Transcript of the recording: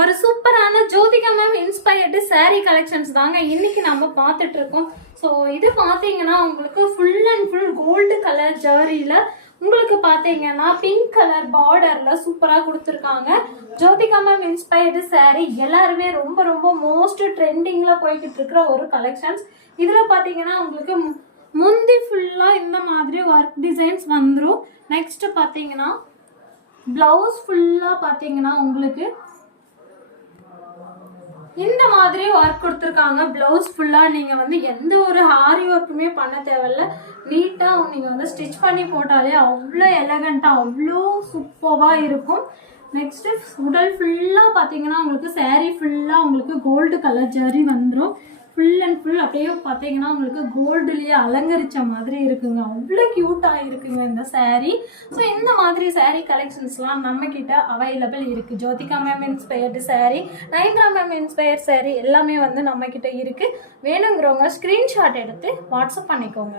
ஒரு சூப்பரான Jyothika ma'am inspired saree collections தாங்க இன்னைக்கு நம்ம பார்த்துட்டு இருக்கோம். ஸோ இது பார்த்தீங்கன்னா உங்களுக்கு full and full gold colour ஜரியில் உங்களுக்கு பார்த்தீங்கன்னா பிங்க் கலர் பார்டரில் சூப்பராக கொடுத்துருக்காங்க. ஜோதிகா மேம் இன்ஸ்பயர்டு saree எல்லாருமே ரொம்ப ரொம்ப மோஸ்ட் ட்ரெண்டிங்கில் போய்கிட்டு இருக்கிற ஒரு கலெக்ஷன்ஸ். இதில் பார்த்தீங்கன்னா உங்களுக்கு முந்தி ஃபுல்லாக இந்த மாதிரி ஒர்க் டிசைன்ஸ் வந்துடும். நெக்ஸ்ட் பார்த்தீங்கன்னா பிளவுஸ் ஃபுல்லாக பார்த்தீங்கன்னா உங்களுக்கு இந்த மாதிரி ஒர்க் கொடுத்துருக்காங்க. பிளவுஸ் ஃபுல்லாக நீங்கள் வந்து எந்த ஒரு ஆரி ஒர்க்குமே பண்ண தேவையில்ல. நீட்டாக நீங்கள் வந்து ஸ்டிச் பண்ணி போட்டாலே அவ்வளோ எலகண்ட்டாக அவ்வளோ சூப்பராக இருக்கும். நெக்ஸ்ட்டு உடல் ஃபுல்லாக பார்த்தீங்கன்னா உங்களுக்கு saree ஃபுல்லாக உங்களுக்கு கோல்டு கலர் ஜரி வந்துடும். ஃபுல் அண்ட் ஃபுல் அப்படியே பார்த்தீங்கன்னா உங்களுக்கு கோல்டுலேயே அலங்கரித்த மாதிரி இருக்குங்க. அவ்வளோ க்யூட்டாக இருக்குங்க இந்த saree. ஸோ இந்த மாதிரி saree கலெக்ஷன்ஸ்லாம் நம்மக்கிட்ட அவைலபிள் இருக்குது. Jyothika ma'am inspired saree, Nayanthara ma'am inspired saree எல்லாமே வந்து நம்மக்கிட்ட இருக்குது. வேணுங்கிறவங்க ஸ்க்ரீன்ஷாட் எடுத்து வாட்ஸ்அப் பண்ணிக்கோங்க.